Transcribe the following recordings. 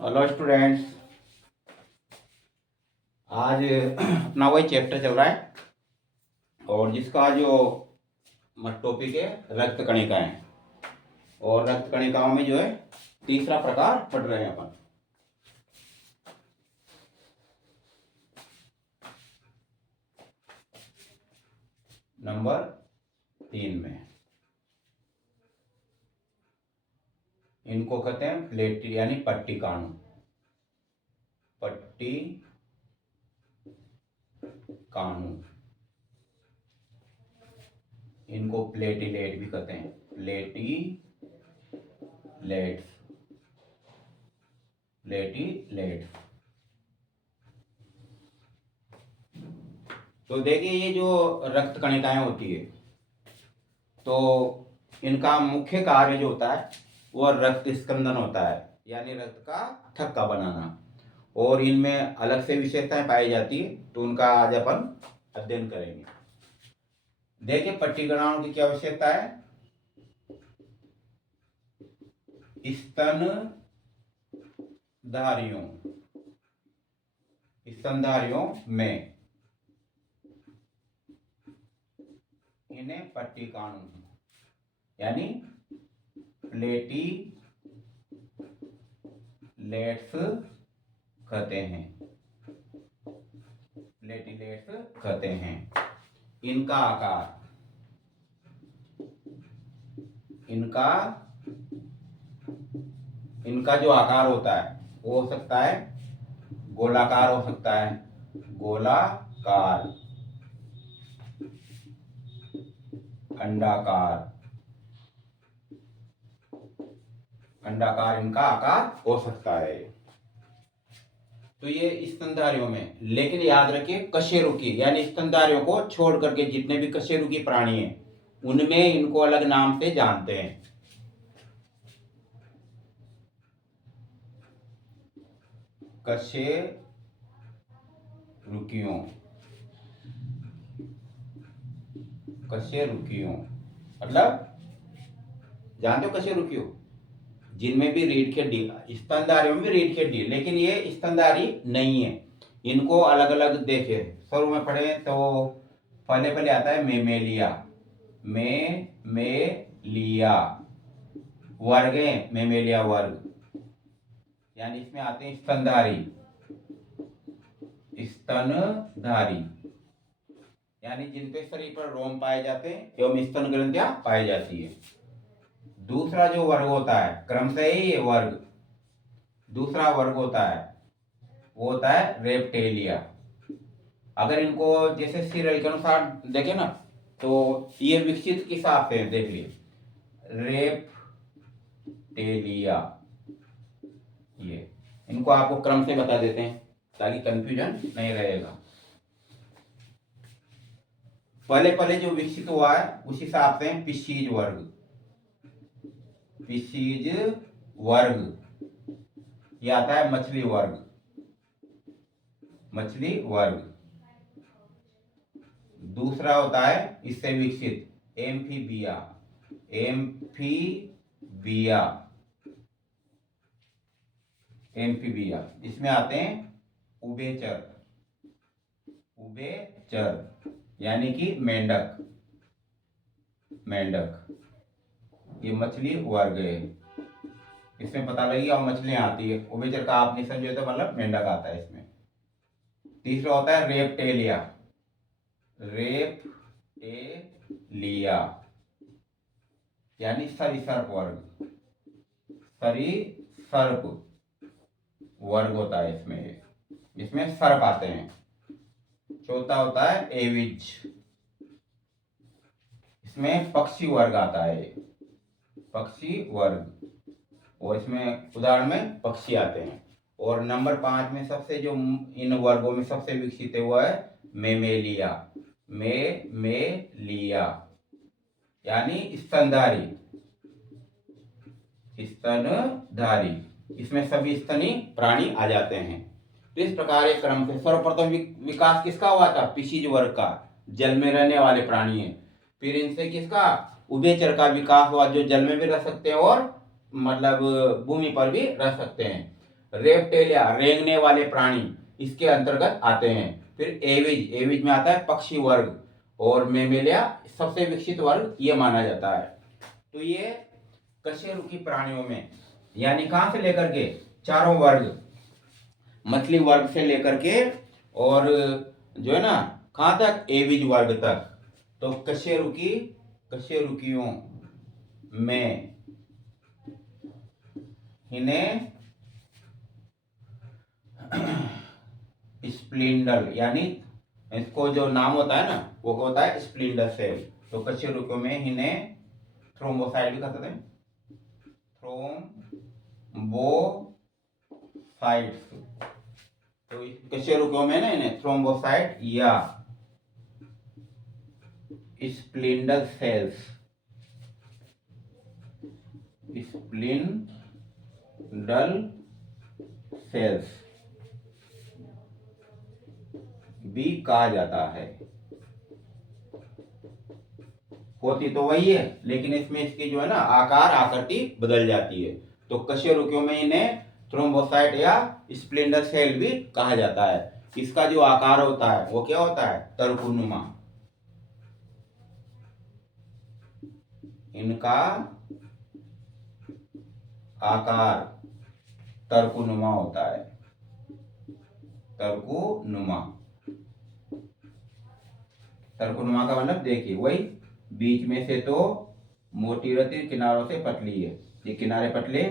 Hello students. आज अपना वही चैप्टर चल रहा है और जिसका जो टॉपिक है रक्त कणिकाएं। और रक्त कणिकाओं में जो है तीसरा प्रकार पढ़ रहे हैं अपन। नंबर 3 में इनको कहते हैं प्लेटी यानी पट्टिकाणु। पट्टी काणु, इनको प्लेटिलेट भी कहते हैं। प्लेटिलेट्स। तो देखिए ये जो रक्त कणिकाएं होती है तो इनका मुख्य कार्य जो होता है वह रक्त स्कंदन होता है, यानी रक्त का थक्का बनाना। और इनमें अलग से विशेषताएं पाई जाती है तो उनका आज अपन अध्ययन करेंगे। देखिए पट्टिकाणु की क्या विशेषता है। स्तनधारियों में इन्हें पट्टिकाणु यानी प्लेटिलेट्स कहते हैं। इनका आकार, इनका जो आकार होता है वो हो सकता है गोलाकार, हो सकता है गोलाकार, अंडाकार इनका आकार हो सकता है। तो ये स्तनधारियों में, लेकिन याद रखिए कशेरुकी यानी स्तनधारियों को छोड़ करके जितने भी कशेरुकी प्राणी हैं उनमें इनको अलग नाम से जानते हैं। कशेरुकियों मतलब जानते हो कशेरुकियों, जिनमें भी रीढ़ की हड्डी, स्तनधारियों में भी रीढ़ की हड्डी, लेकिन ये स्तनधारी नहीं है। इनको अलग अलग देखे शुरू में पढ़े तो पहले आता है मेमेलिया वर्ग है। मेमेलिया वर्ग यानी इसमें आते हैं स्तनधारी यानी जिनके शरीर पर रोम पाए जाते हैं एवं स्तन ग्रंथियां पाई जाती है। दूसरा जो वर्ग होता है क्रमशः ही ये वर्ग, दूसरा वर्ग होता है वो होता है रेप्टेलिया। अगर इनको जैसे सीरियल के अनुसार देखें ना तो ये विकसित किस हिसाब से देख लिए, रेप्टेलिया। ये इनको आपको क्रम से बता देते हैं ताकि कंफ्यूजन नहीं रहेगा। पहले जो विकसित हुआ है उस हिसाब से पिशीज वर्ग ये आता है मछली वर्ग। दूसरा होता है इससे विकसित एम्फीबिया। इसमें आते हैं उभयचर यानी कि मेंढक। ये मछली वर्ग है, इसमें पता लगेगा और मछलियां आती है। उभयचर का आप नहीं समझे तो मतलब मेंढक आता है इसमें। तीसरा होता है रेप्टेलिया यानी सरीसृप वर्ग होता है इसमें सर्प आते हैं। चौथा होता है एविज, इसमें पक्षी वर्ग आता है और इसमें उदाहरण में पक्षी आते हैं। और नंबर 5 में सबसे जो इन वर्गों में सबसे विकसित हुआ है मेमेलिया यानी स्तनधारी। इसमें सभी स्तनी प्राणी आ जाते हैं। तो इस प्रकार एक क्रम से सर्वप्रथम विकास किसका हुआ था, पिशीज वर्ग का, जल में रहने वाले प्राणी है। फिर इनसे किसका, उभयचर का विकास हुआ जो जल में भी रह सकते हैं और मतलब भूमि पर भी रह सकते हैं। रेप्टेलिया रेंगने वाले प्राणी इसके अंतर्गत आते हैं। फिर एविज, एविज में आता है पक्षी वर्ग, और मेमेलिया सबसे विकसित वर्ग ये माना जाता है। तो ये कशेरुकी प्राणियों में, यानी कहां से लेकर के चारों वर्ग, मछली वर्ग से लेकर के और जो है ना कहां तक, एविज वर्ग तक। तो कशेरुकियों में इन्हें स्प्लिंडल, यानी इसको जो नाम होता है ना वो होता है स्प्लिंडर सेल। तो कशेरुकियों में इन्हें थ्रोम्बोसाइट भी कहते हैं, थ्रोम्बोसाइट्स। तो कशेरुकियों में ना इन्हें थ्रोम्बोसाइट या स्प्लिंडर सेल्स, स्प्लिंडल सेल्स भी कहा जाता है। होती तो वही है, लेकिन इसमें इसकी जो है ना आकार आकृति बदल जाती है। तो कशेरुकियों में इन्हें थ्रोम्बोसाइट या स्प्लिंडर सेल भी कहा जाता है। इसका जो आकार होता है वो क्या होता है, तरकुनुमा। इनका आकार तरकुनुमा होता है, तरकुनुमा। तरकुनुमा का मतलब देखिए वही, बीच में से तो मोटी रहती है, किनारों से पतली है। ये किनारे पतले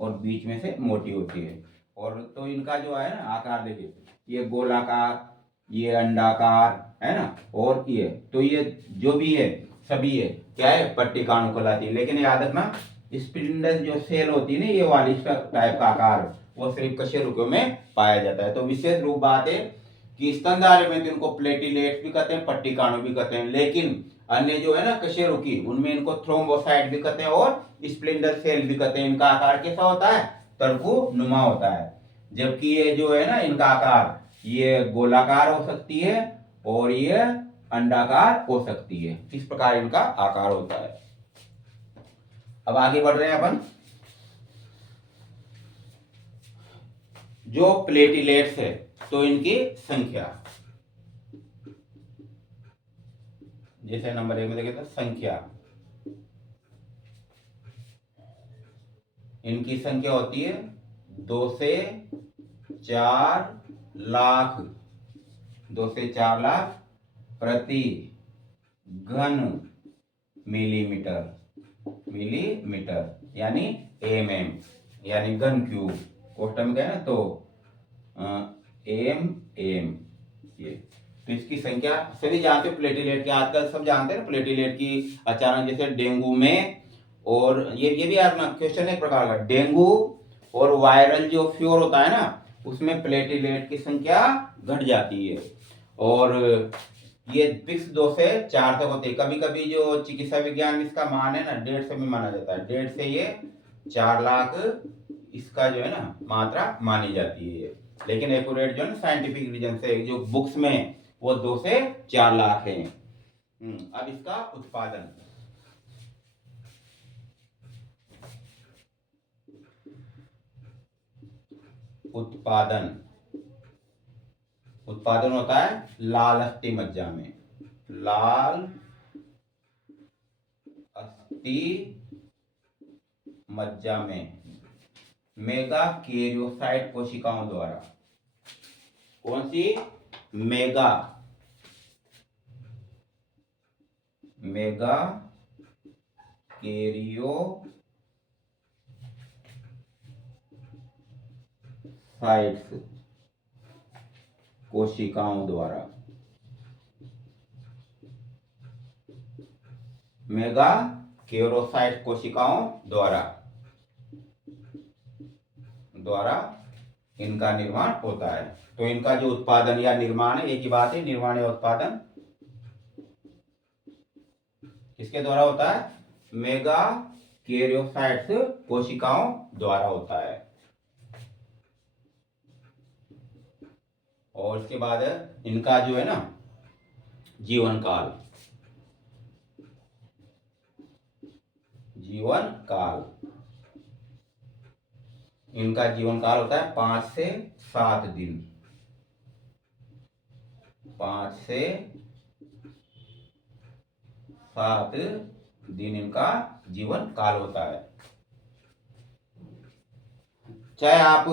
और बीच में से मोटी होती है। और तो इनका जो है ना आकार देखिए, ये गोलाकार, ये अंडाकार है ना, और ये तो ये जो भी है सभी है क्या है, पट्टिकाणु कहलाती है। लेकिन याद रखना स्पिंडल जो सेल होती है ना ये वाली, इसका टाइप का आकार वो सिर्फ कशेरुकियों में पाया जाता है। तो विशेष रूप बात है कि स्तनधारी में तो इनको प्लेटिलेट्स भी कहते हैं, पट्टिकाणु भी कहते हैं। लेकिन अन्य जो है ना कशेरुकी, उनमें इनको थ्रोम्बोसाइट भी कहते हैं और स्प्लिंडर सेल भी कहते हैं। इनका आकार कैसा होता है, तरकुनुमा होता है। जबकि ये जो है ना इनका आकार, ये गोलाकार हो सकती है और ये अंडाकार हो सकती है। इस प्रकार इनका आकार होता है। अब आगे बढ़ रहे हैं अपन। जो प्लेटिलेट्स है तो इनकी संख्या, जैसे नंबर 1 में देखें तो संख्या, इनकी संख्या होती है 2 से 4 लाख, 2 से 4 लाख प्रति घन मिलीमीटर, यानी एमएम, यानी घन क्यूब कोष्टक में है ना, तो एम ये। तो इसकी संख्या सभी जानते हो, प्लेटिलेट की आजकल सब जानते हैं ना, प्लेटिलेट की अचानक जैसे डेंगू में, और ये भी यार ना क्वेश्चन एक प्रकार का, डेंगू और वायरल जो फीवर होता है ना उसमें प्लेटिलेट की संख्या घट जाती है। और ये फिक्स 2 से 4 तक होती है। कभी कभी जो चिकित्सा विज्ञान में इसका मान है ना 1.5 से भी माना जाता है, 1.5 से ये 4 लाख इसका जो है ना मात्रा मानी जाती है। लेकिन एक्यूरेट जो है ना साइंटिफिक रीजन से जो बुक्स में वो 2 से 4 लाख है। अब इसका उत्पादन, उत्पादन होता है लाल अस्थि मज्जा में, लाल अस्थि मज्जा में मेगा कैरियोसाइट कोशिकाओं द्वारा। कौन सी, मेगा कैरियोसाइट्स कोशिकाओं द्वारा, मेगा कैरियोसाइट कोशिकाओं द्वारा इनका निर्माण होता है। तो इनका जो उत्पादन या निर्माण है, एक ही बात है, निर्माण या उत्पादन किसके द्वारा होता है, मेगा कैरियोसाइट्स कोशिकाओं द्वारा होता है। और इसके बाद इनका जो है ना जीवन काल, इनका जीवन काल होता है 5 से 7 दिन। 5 से 7 दिन इनका जीवन काल होता है। चाहे आप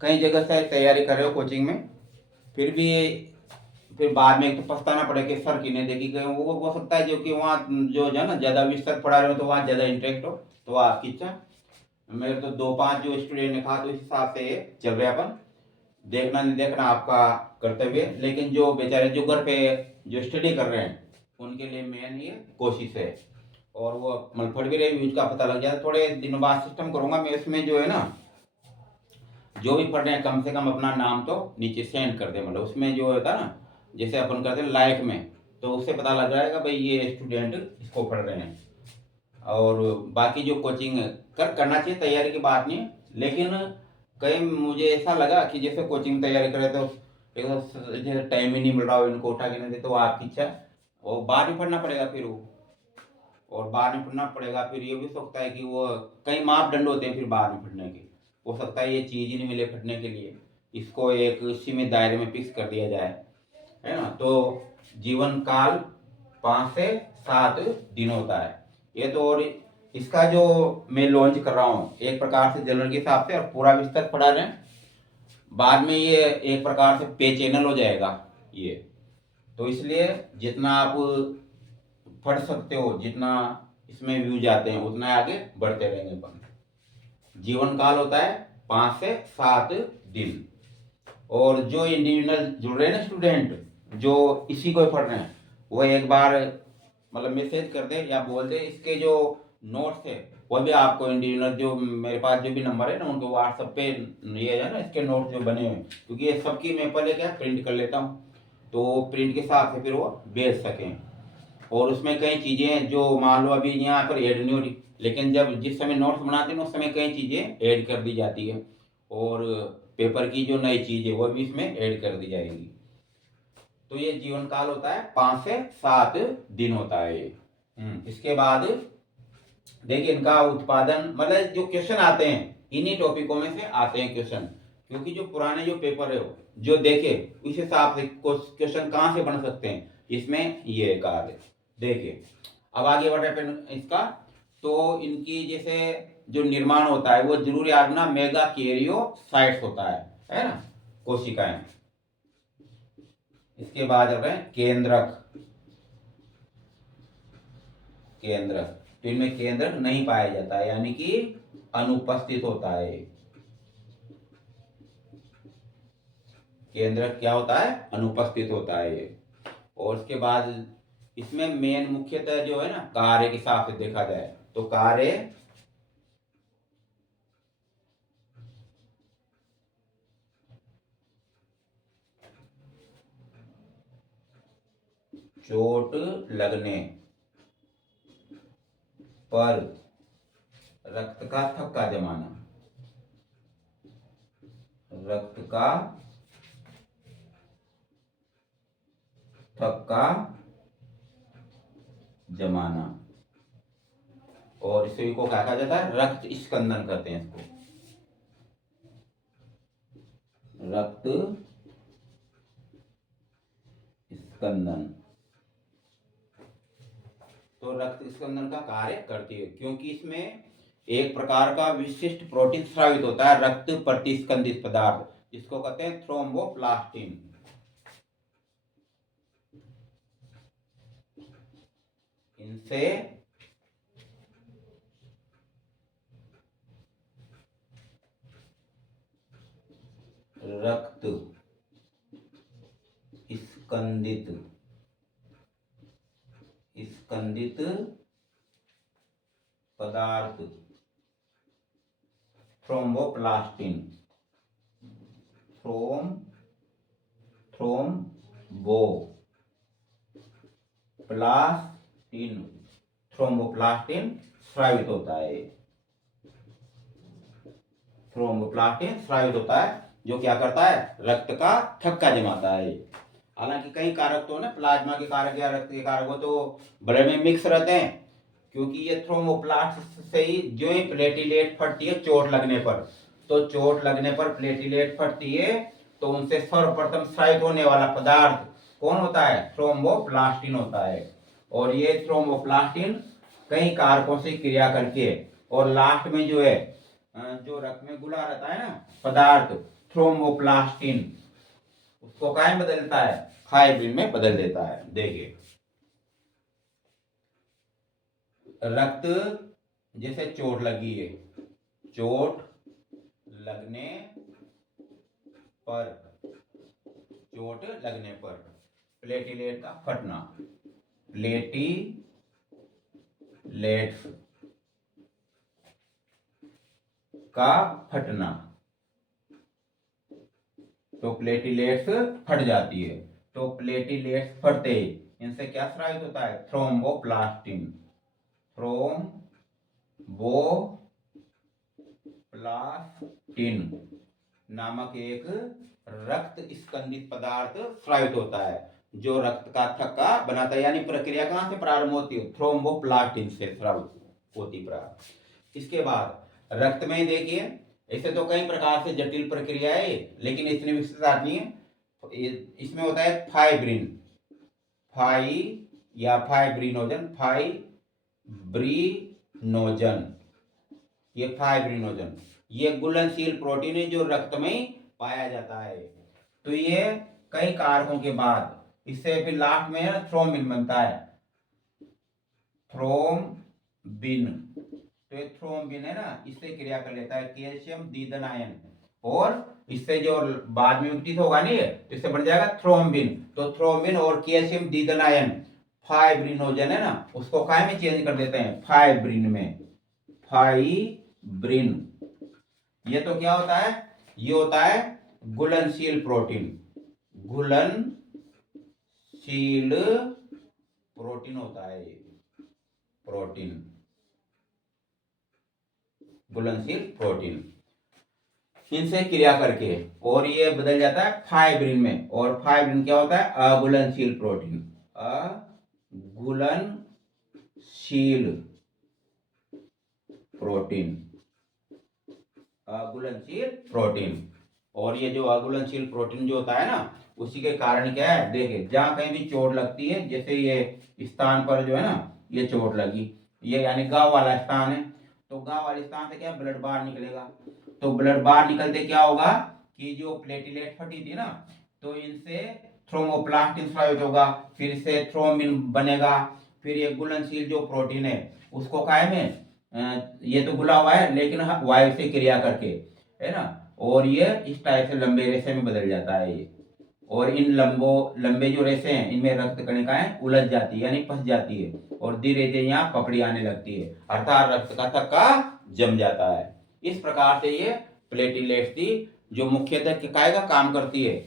कई जगह से तैयारी कर रहे हो कोचिंग में, फिर बाद में एक तो पछताना पड़े कि सर की नहीं देखी गई, वो हो सकता है जो कि वहाँ जो है ना ज़्यादा विस्तार पढ़ा रहे हो तो वहाँ ज़्यादा इंटरेस्ट हो, तो आपकी इच्छा। मेरे तो 2-5 जो स्टूडेंट ने कहा, तो इस हिसाब से चल रहे अपन। देखना नहीं देखना आपका कर्तव्य है, लेकिन जो बेचारे जो घर पे जो स्टडी कर रहे हैं उनके लिए मेन ये कोशिश है। और वो मतलब पढ़ भी रहे व्यूज का पता लग जाए। थोड़े दिनों बाद सिस्टम करूँगा मैं इसमें, जो है ना जो भी पढ़ रहे हैं कम से कम अपना नाम तो नीचे सेंड कर दे। मतलब उसमें जो होता है ना, जैसे अपन करते हैं लाइक में, तो उससे पता लग जाएगा भाई ये स्टूडेंट इसको पढ़ रहे हैं। और बाकी जो कोचिंग करना चाहिए, तैयारी की बात नहीं है, लेकिन कहीं मुझे ऐसा लगा कि जैसे कोचिंग तैयारी करे तो एक तो जैसे टाइम ही नहीं मिल रहा हो, इनको उठा के नहीं दे, तो आपकी इच्छा वो बाद में पढ़ना पड़ेगा फिर वो। और बाद में पढ़ना पड़ेगा फिर ये भी हो सकता है कि वो कई मापदंड होते हैं फिर बाद में पढ़ने के। हो सकता है ये चीज़ ही नहीं मिले पढ़ने के लिए, इसको एक सीमित दायरे में फिक्स कर दिया जाए, है ना। तो जीवन काल 5 से 7 दिन होता है ये तो। और इसका जो मैं लॉन्च कर रहा हूँ एक प्रकार से जनरल के हिसाब से, और पूरा विस्तार पढ़ा रहे हैं, बाद में ये एक प्रकार से पे चैनल हो जाएगा ये। तो इसलिए जितना आप पढ़ सकते हो, जितना इसमें व्यूज आते हैं, उतना आगे बढ़ते रहेंगे अपन। जीवन काल होता है 5 से 7 दिन। और जो इंडिविजुअल जुड़ रहे हैं ना स्टूडेंट, जो इसी को पढ़ रहे हैं, वो एक बार मतलब मैसेज कर दे या बोल दे, इसके जो नोट्स है वो भी आपको इंडिविजुअल, जो मेरे पास जो भी नंबर है ना उनको व्हाट्सएप पे ये है ना इसके नोट्स जो बने हुए हैं, क्योंकि ये सबकी मैं पहले क्या प्रिंट कर लेता हूँ, तो प्रिंट के साथ से फिर वो भेज सकें। और उसमें कई चीज़ें हैं जो मान लो अभी यहाँ पर ऐड नहीं हो रही, लेकिन जब जिस समय नोट्स बनाते हैं उस समय कई चीज़ें ऐड कर दी जाती है, और पेपर की जो नई चीज़ है वो भी इसमें ऐड कर दी जाएगी। तो ये जीवन काल होता है 5 से 7 दिन होता है ये। इसके बाद देखिए इनका उत्पादन, मतलब जो क्वेश्चन आते हैं इन्हीं टॉपिकों में से आते हैं क्वेश्चन, क्योंकि जो पुराने जो पेपर है जो देखे उस हिसाब से क्वेश्चन कहाँ से बन सकते हैं, इसमें ये कार्य देखिए। अब आगे बढ़े फिर इसका, तो इनकी जैसे जो निर्माण होता है वो जरूर याद ना, मेगा कैरियोसाइट्स होता है ना, कोशिकाएं। इसके बाद अब है केंद्रक। केंद्रक तो इनमें केंद्रक नहीं पाया जाता है, यानी कि अनुपस्थित होता है। केंद्रक क्या होता है, अनुपस्थित होता है ये। और उसके बाद इसमें मेन मुख्यतः जो है ना कार्य के हिसाब से देखा जाए तो कार्य चोट लगने पर रक्त का थक्का जमाना। रक्त का थक्का जमाना। और इसी को क्या कहा जाता है, रक्त स्कंदन कहते हैं इसको। रक्त स्कंदन। तो रक्त स्कंदन का कार्य करती है, क्योंकि इसमें एक प्रकार का विशिष्ट प्रोटीन स्रावित होता है, रक्त प्रतिस्कंदित पदार्थ, जिसको कहते हैं थ्रोम्बोप्लास्टिन। इनसे रक्त स्कंदित स्कंदित पदार्थ थ्रोम्बोप्लास्टिन। थ्रोम्बोप्लास्टिन स्रावित होता है। थ्रोम्बोप्लास्टिन स्रावित होता है, जो क्या करता है, रक्त का थक्का जमाता है। हालांकि कई कारक तो ना, प्लाज्मा के कारक या रक्त के कारक तो ब्लड में मिक्स रहते हैं, क्योंकि ये थ्रोम्बोप्लास्ट से ही जो ही प्लेटलेट फटती है चोट लगने पर, तो चोट लगने पर प्लेटिलेट फटती है, तो उनसे सर्वप्रथम स्रावित होने वाला पदार्थ कौन होता है? थ्रोम्बोप्लास्टिन होता है। और ये थ्रोम्बोप्लास्टिन कई कारकों से क्रिया करके और लास्ट में जो है जो रक्त में घुला रहता है ना पदार्थ थ्रोम्बोप्लास्टिन, उसको क्या में बदल देता है? फाइब्रिन में बदल देता है। देखिए रक्त जैसे चोट लगी है, चोट लगने पर, चोट लगने पर प्लेटिलेट का फटना, प्लेटिलेट्स का फटना, तो प्लेटिलेट्स फट जाती है। तो प्लेटिलेट्स फटते इनसे क्या स्रावित होता है? थ्रोम्बोप्लास्टिन, थ्रोम्बोप्लास्टिन नामक एक रक्त स्कंदित पदार्थ स्रावित होता है, जो रक्त का थक्का बनाता है। यानी प्रक्रिया कहां से प्रारंभ होती है? थ्रोम्बोप्लास्टिन से स्रावित होती प्रारंभ। इसके बाद रक्त में देखिए ऐसे तो कई प्रकार से जटिल प्रक्रिया है, लेकिन इतनी विस्तृत आती है। इसमें होता है फाइब्रिन, फाइब्रिनोजन, ये फाइब्रिनोजन, ये घुलनशील प्रोटीन है जो रक्त में पाया जाता है। तो ये कई कारकों के बाद इससे फिर लास्ट में थ्रोम्बिन बनता है, थ्रोम्बिन। तो ये थ्रोम्बिन है ना, इससे क्रिया कर लेता है कैल्शियम दीदन आयन, और इससे जो बाद में विकसित होगा नहीं तो इससे बन जाएगा थ्रोम्बिन। तो थ्रोम्बिन और कैल्शियम दीदन आयन फाइब्रिनोजन है ना, उसको काय में चेंज कर देते हैं? फाइब्रिन में, फाइब्रिन। ये तो क्या होता है? ये होता है घुलनशील प्रोटीन, घुलनशील प्रोटीन होता है, प्रोटीन, घुलनशील प्रोटीन। इनसे क्रिया करके और ये बदल जाता है फाइब्रिन में, और फाइब्रिन क्या होता है? अघुलनशील प्रोटीन, अघुलनशील प्रोटीन, अघुलनशील प्रोटीन। और ये जो अघुलनशील प्रोटीन जो होता है ना, उसी के कारण क्या है? देखिए जहां कहीं भी चोट लगती है, जैसे ये स्थान पर जो है ना ये चोट लगी, ये यानी घाव वाला स्थान है, तो घाव वाले स्थान से क्या ब्लड बाहर निकलेगा। तो ब्लड बाहर निकलते क्या होगा कि जो प्लेटिलेट फटी थी ना, तो इनसे थ्रोम्बोप्लास्टिन स्रावित होगा, फिर से थ्रोम्बिन बनेगा, फिर ये घुलनशील जो प्रोटीन है उसको काय में ये तो घुला हुआ है लेकिन वायु से क्रिया करके है ना, और ये इस टाइप से लंबे रेशे में बदल जाता है ये। और इन लंबे जो रेशे हैं इनमें रक्त कणिकाएं उलझ जाती है यानी फंस जाती है, और धीरे धीरे यहाँ पपड़ी आने लगती है, अर्थात रक्त का थक्का जम जाता है। इस प्रकार से ये प्लेटिलेट्स थी जो मुख्यतः काय का काम करती है?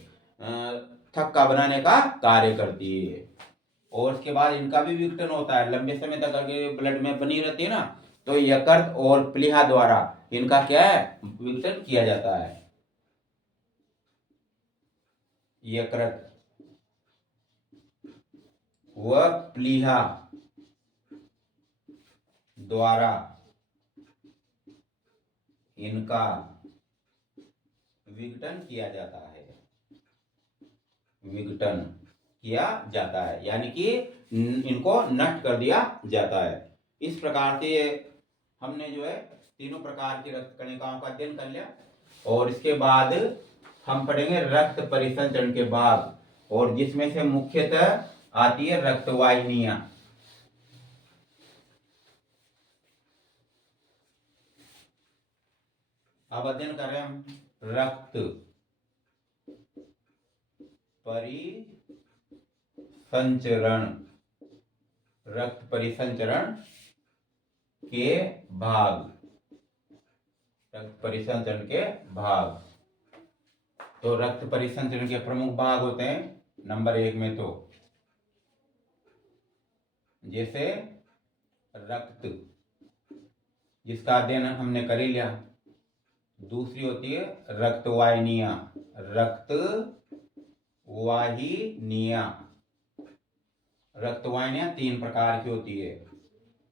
थक्का बनाने का कार्य करती है। और उसके बाद इनका भी विघटन होता है, लंबे समय तक अगर ब्लड में बनी रहती है ना, तो यकृत और प्लीहा द्वारा इनका क्या है? विघटन किया जाता है। यकृत व प्लीहा द्वारा इनका विघटन किया जाता है, विघटन किया जाता है, यानी कि इनको नष्ट कर दिया जाता है। इस प्रकार से हमने जो है तीनों प्रकार की रक्त कणिकाओं का अध्ययन कर लिया, और इसके बाद हम पढ़ेंगे रक्त परिसंचरण के भाग, और जिसमें से मुख्यतः आती है रक्तवाहिनियां। अब अध्ययन कर रहे हैं हम रक्त परिसंचरण, रक्त परिसंचरण के भाग, रक्त परिसंचरण के भाग। तो रक्त परिसंचरण के प्रमुख भाग होते हैं नंबर 1 में तो जैसे रक्त, जिसका अध्ययन हमने कर ही लिया। दूसरी होती है रक्तवाहिनियां, रक्तवाहिनियां, रक्तवाहिनियां 3 प्रकार की होती है।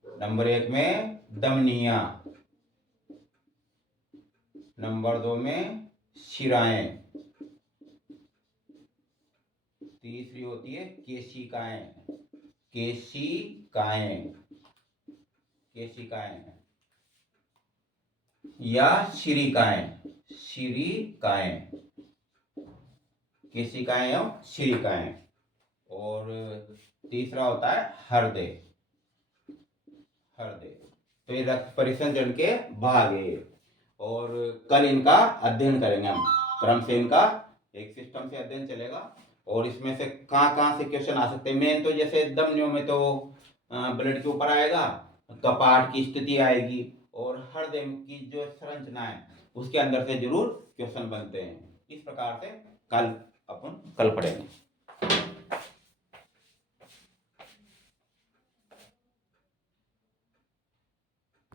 नंबर 1 में धमनियां, नंबर 2 में शिराएं, तीसरी होती है केशिकाएं, केशिकाएं, केशिकाएं या शिरिकाएं, शिरिकाएं, केशिकाएं और शिरिकाएं। और तीसरा होता है हृदय, हृदय। तो ये रक्त परिसंचरण के भाग है और कल इनका अध्ययन करेंगे हम। क्रम से इनका एक सिस्टम से अध्ययन चलेगा और इसमें से कहाँ से क्वेश्चन आ सकते हैं। मेन तो जैसे धमनियों में तो ब्लड के ऊपर आएगा, कपाट की स्थिति आएगी और हृदय की जो संरचना है उसके अंदर से जरूर क्वेश्चन बनते हैं। इस प्रकार से कल पढ़ेंगे।